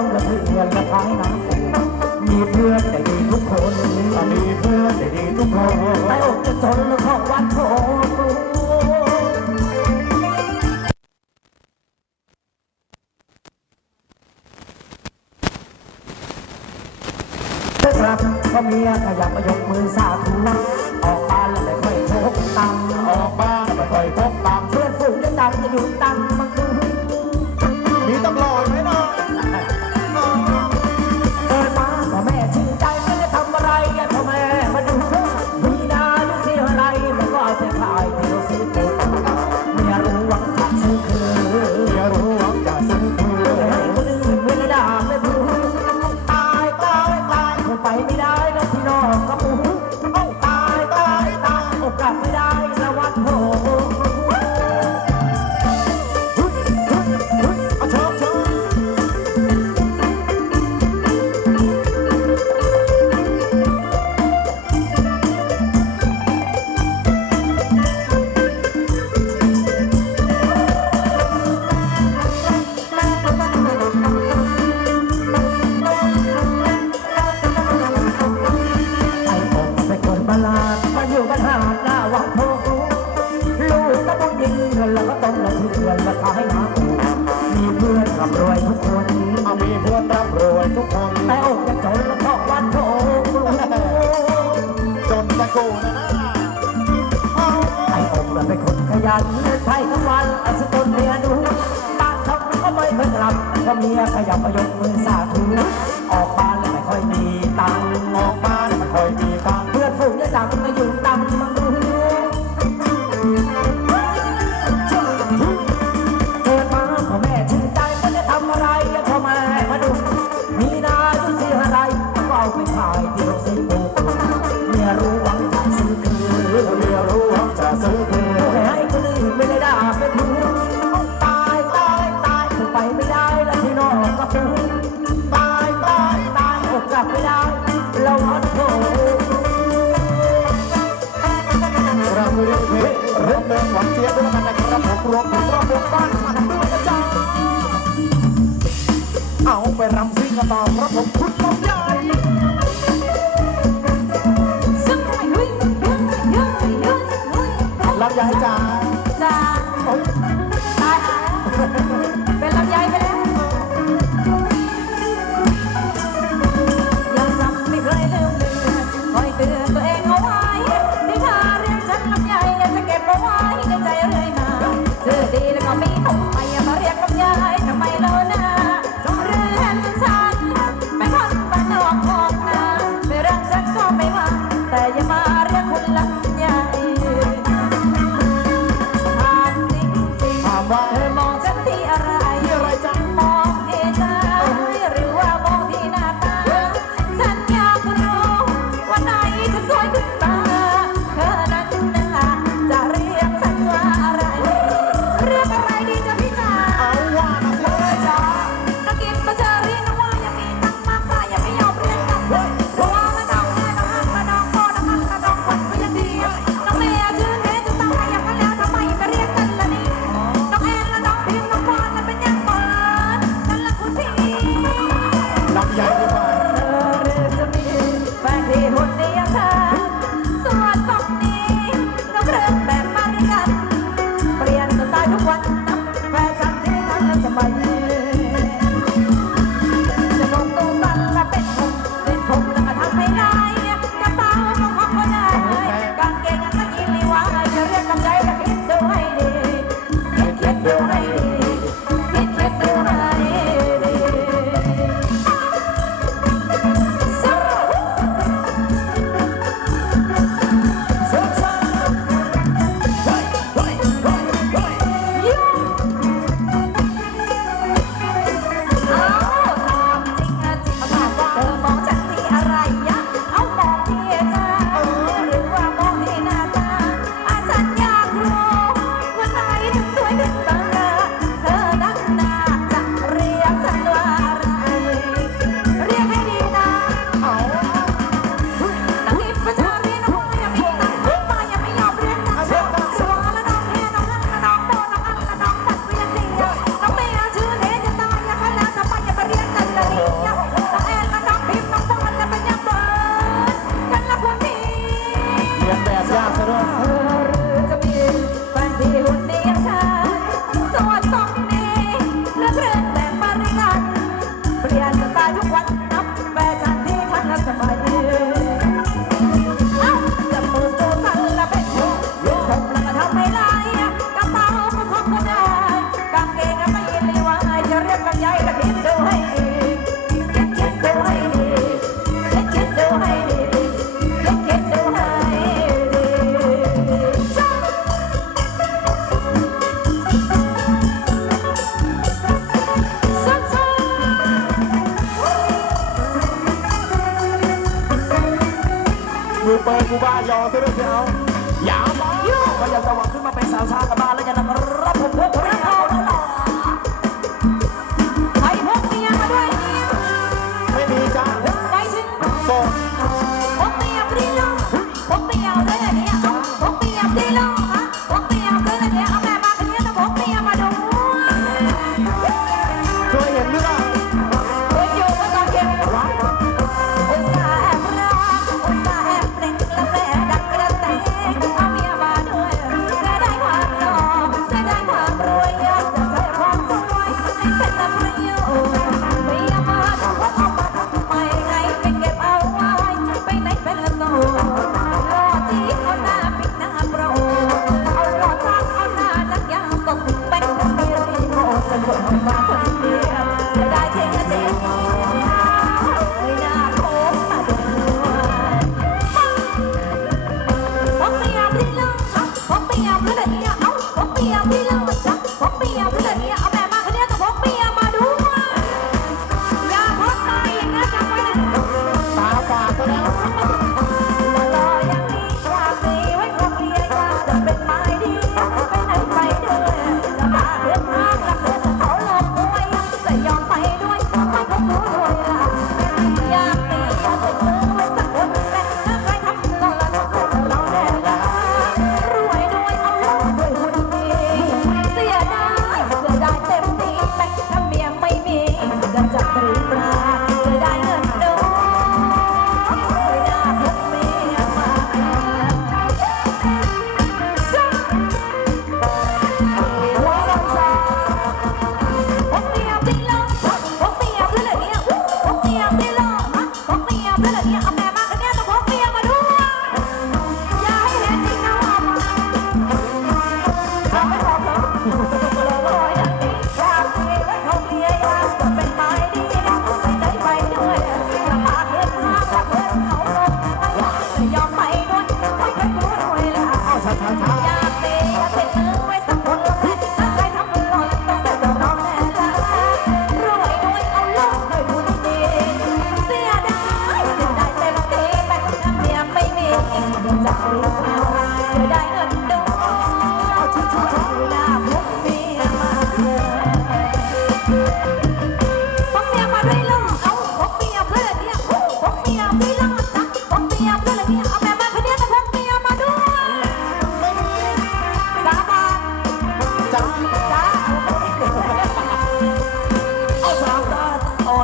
ต้องระทึกเหมือนกระพายน้ำมีเพื่อนแต่ดีทุกคนมีเพื่อนแต่ดีทุกคนไต้อกจะจนแล้วของวัดโถกรับก็มีอะไร คนมา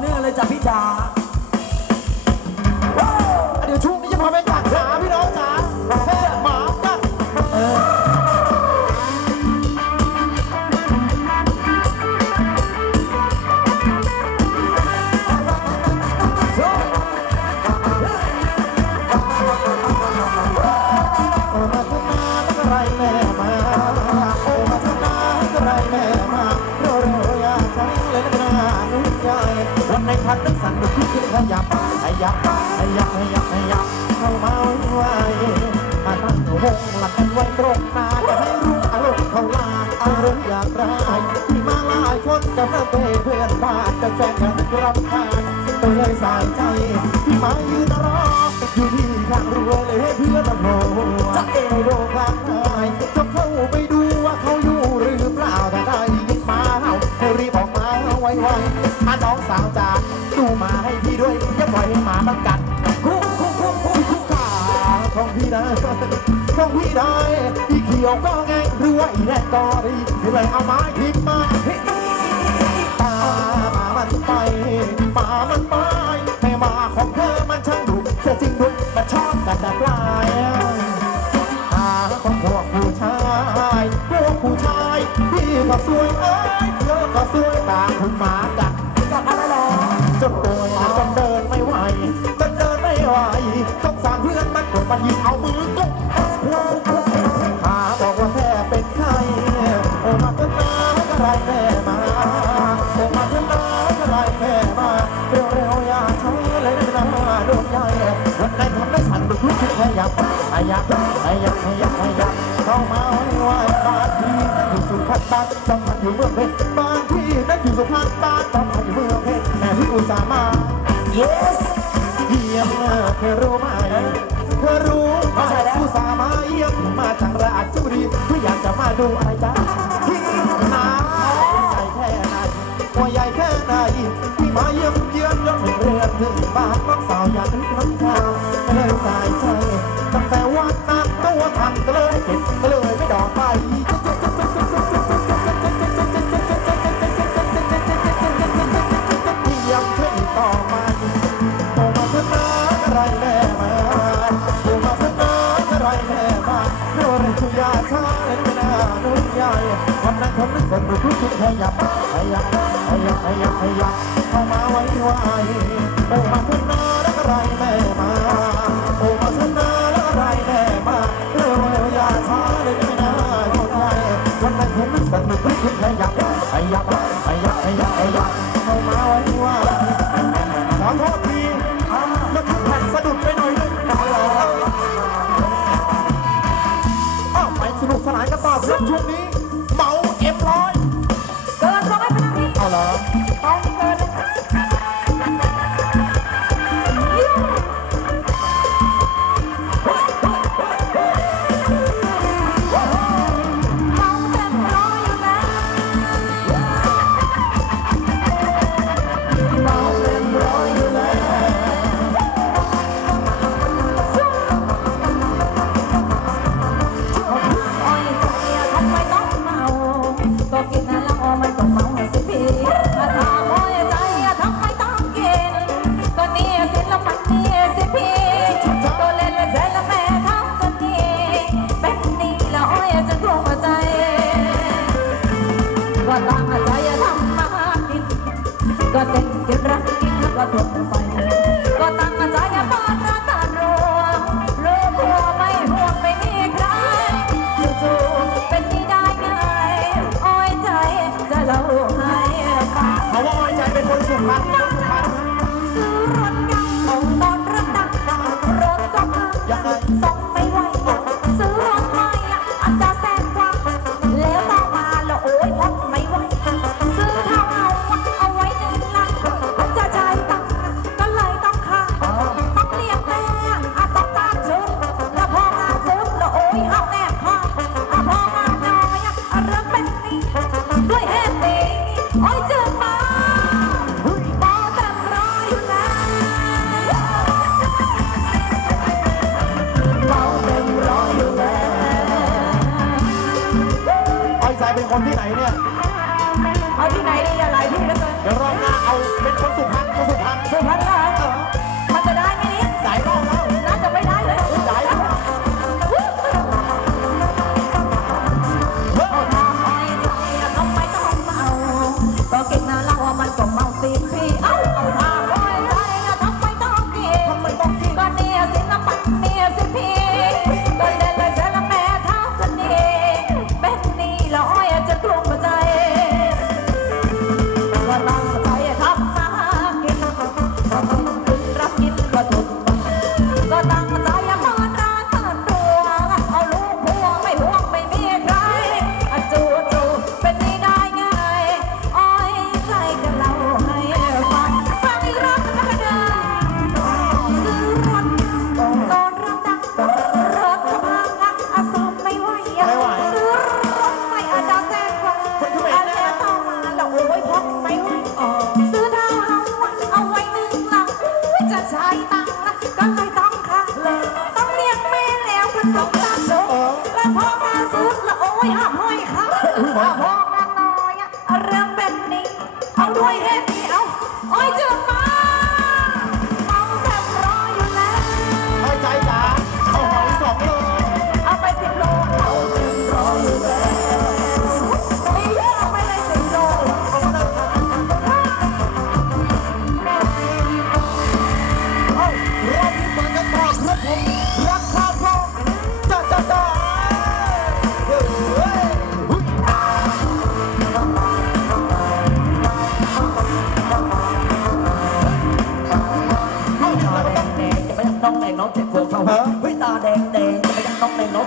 เนื่องเลยจ้ะพี่จ๋า ต้องพี่ได้พี่เขียวก็แงงหรือว่าอีแรกก็รีเลยเอาไม้ทิ้งมาหมามันไปมามัน อยู่เมืองเพชรบางที่นั้นอยู่สุพรรณบานบ้านอยู่เมืองเพชรแต่พี่อุตส่าห์มา yes เยี่ยมเธอรู้ไหมเธอรู้ไหมอุตส่าห์มาเยี่ยมมาจากราชบุรีเพื่ออยากจะมาดู คนบุกรุกขยับขยับขยับขยับขยับเข้ามาไว้ไว้เดินมาทุ่น มันายเป็นคนที่ไหนเนี่ย เอาที่ไหนดีอะไรพี่แล้วเดี๋ยวรอบหน้าเอาเป็นคนสุพรรณคนสุพรรณ สุพรรณ ด้วยเทพนี่เอาโอ้ยจืไป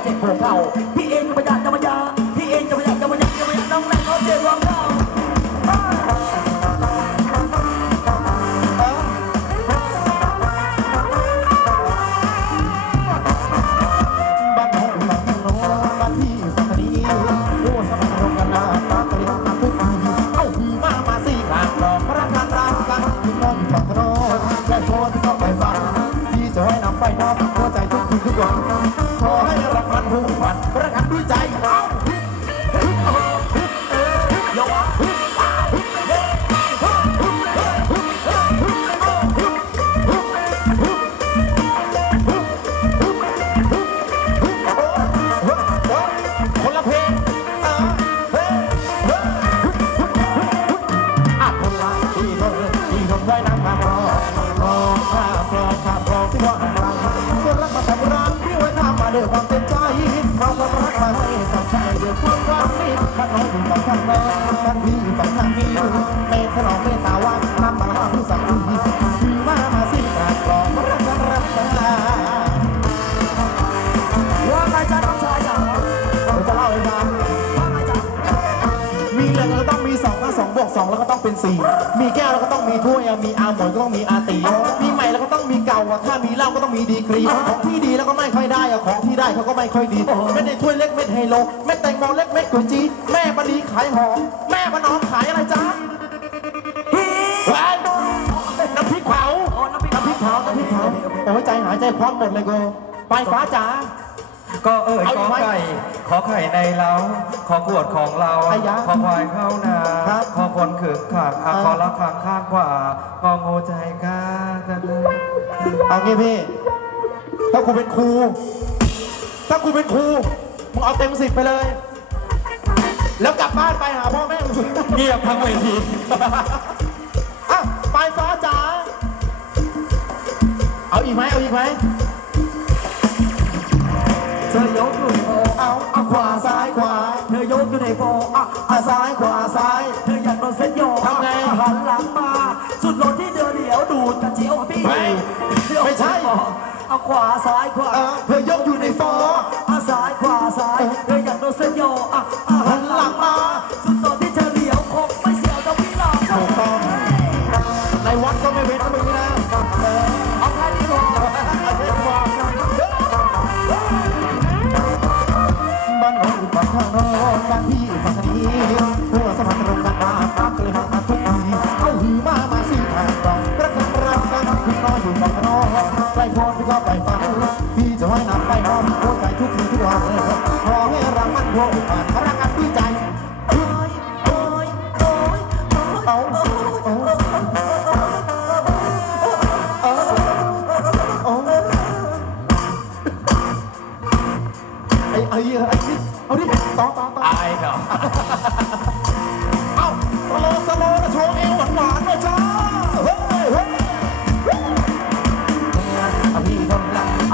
เจ็บปวดเข่า ใจ เป็นสี่มีแก้วแล้วก็ต้องมีถ้วยอะมีอาหมวยก็ต้องมีอาตีมีใหม่แล้วก็ต้องมีเก่าอะถ้ามีเหล้าก็ต้องมีดีกรีของที่ดีแล้วก็ไม่ค่อยได้อะของที่ได้เขาก็ไม่ค่อยดีเม็ดในถ้วยเล็กเม็ดไฮโลเม็ดแตงโมเล็กเม็ดกุยจีแม่บดีขายหอมแม่บนอมขายอะไรจ๊ะเฮ้ยน้ำพริกเผาอ๋อน้ำพริกน้ำพริกเผาน้ำพริกเผาโอ้ยใจหายใจคว่ำหมดเลยโกไปฟ้าจ๋า ก็เอ่ยเอาขอีอกไหมไก่ ขอไข่ในเล้าขอกวดของเราไอ้ยะขอควายเข้านาครับขอคนขึงขังอะเออขอละขังข้างขวาของูใจกล้าจะได้เอางี้พี่ ถ้ากูเป็นครู ถ้ากูเป็นครู มึงเอาเต็มสิบไปเลย แล้วกลับบ้านไปหาพ่อแม่มึงเงียบทั้งเวที อะปลายฟ้าจ๋า เอาอีกไหมเอาอีกไหม เธอยกอยู่ในโฟเอาเอาขวาซ้ายขวา เธอยกอยู่ในโฟอะอะซ้ายขวาซ้าย เธออยากโดนเส้นโยกทำไงหันหลังมา สุดโลดที่เดือเดียวดูดกระเจียวพี่เฮ้ยไม่ใช่ เอาขวาซ้ายขวาเออเธอยกอยู่ในฟออะซ้ายขวาซ้ายเธออยากโดนเส้นโยก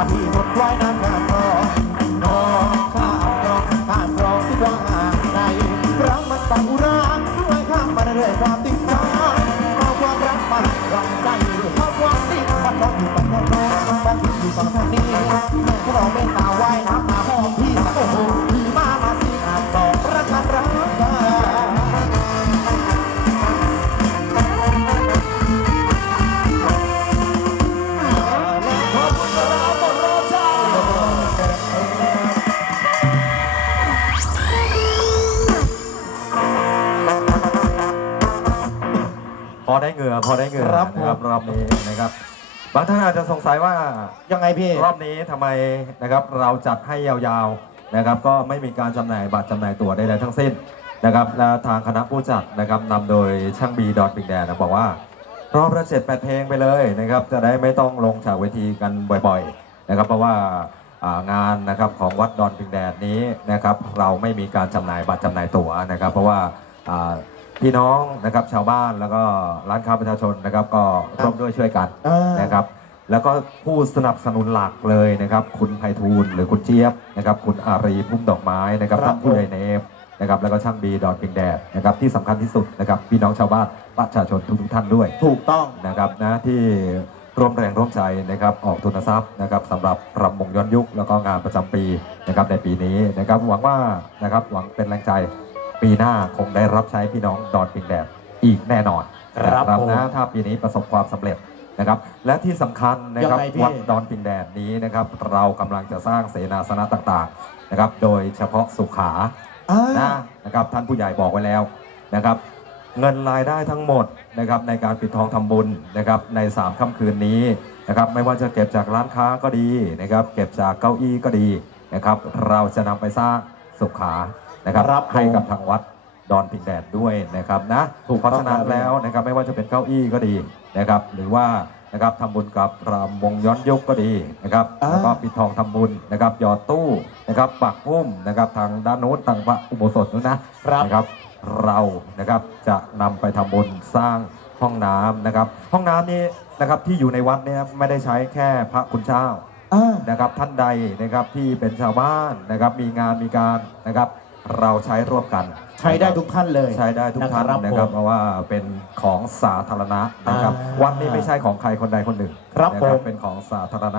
น อได้เหงื่อพอได้เหงื่อครับนะครับผมรอบนี้นะครับบางท่านอาจจะสงสัยว่ายังไงพี่รอบนี้ทำไมนะครับเราจัดให้ยาวๆนะครับ ก็ไม่มีการจำหน่ายบัตรจำหน่ายตั๋วใดๆทั้งสิ้นนะครับ และทางคณะผู้จัดนะครับนำโดยช่างบีดอทบิงแดนนะบอกว่ารอบละเจ็ดแปดเพลงไปเลยนะครับ จะได้ไม่ต้องลงฉากเวทีกันบ่อยๆนะครับ เพราะว่าอ่างานนะครับของวัดดอนบิงแดนนี้นะครับ เราไม่มีการจำหน่ายบัตรจำหน่ายตั๋วนะครับ เพราะว่าอ่า พี่น้องนะครับชาวบ้านแล้วก็ร้านค้าประชาชนนะครับ ก็ร่วมด้วยช่วยกันอ่าน นะครับ แล้วก็ผู้สนับสนุนหลักเลยนะครับ คุณไพฑูรย์หรือคุณเจี๊ยบนะครับ คุณอารีพุ่มดอกไม้นะครับครับ ท่านผู้ใหญ่เนฟนะครับแล้วก็ช่างบีดอนปิงแดดนะครับที่สำคัญที่สุดนะครับพี่น้องชาวบ้านประชาชนทุกๆท่านด้วย ถูกต้อง นะครับนะที่ร่วมแรงร่วมใจนะครับออกทุนทรัพย์นะครับสำหรับรำวงย้อนยุคแล้วก็งานประจำปีนะครับในปีนี้นะครับหวังว่านะครับหวังเป็นแรงใจ ปีหน้าคงได้รับใช้พี่น้องดอนปิงแดดอีกแน่นอนครับนะผมนะถ้าปีนี้ประสบความสำเร็จนะครับ และที่สำคัญนะครับยังไงพี่ วัดดอนปิงแดดนี้นะครับ เรากำลังจะสร้างเสนาสนะต่างๆนะครับ โดยเฉพาะสุขา อ่า นะนะครับท่านผู้ใหญ่บอกไว้แล้วนะครับ เงินรายได้ทั้งหมดนะครับในการปิดทองทำบุญนะครับใน3ามค่ำคืนนี้นะครับไม่ว่าจะเก็บจากร้านค้าก็ดีนะครับ เก็บจากเก้าอี้ก็ดีนะครับ เราจะนำไปสร้างสุขา นะครับครับผมให้กับทางวัดดอนพิงแดดด้วยนะครับนะถูกเพราะฉะนั้นต้องครับแล้วนะครับไม่ว่าจะเป็นเก้าอี้ก็ดีนะครับหรือว่านะครับทำบุญกับรำวงย้อนยุคก็ดีนะครับอ่าแล้วก็ปิดทองทำบุญนะครับหยอดตู้นะครับปักพุ่มนะครับทางด้านโน้นทางพระอุโบสถนู้นนะครับนะครับ เรานะครับจะนำไปทำบุญสร้างห้องน้ำนะครับ ห้องน้ำนี้นะครับที่อยู่ในวัดเนี่ยไม่ได้ใช้แค่พระคุณเจ้าอ่านะครับท่านใดนะครับที่เป็นชาวบ้านนะครับมีงานมีการนะครับ เราใช้ร่วมกันใช้ได้ทุกท่านเลยใช้ได้ทุกท่านนะครับนะครับผมเพราะว่าเป็นของสาธารณะนะครับอ่าวัดนี้ไม่ใช่ของใครคนใดคนหนึ่งครับนะผมเป็นของสาธารณะ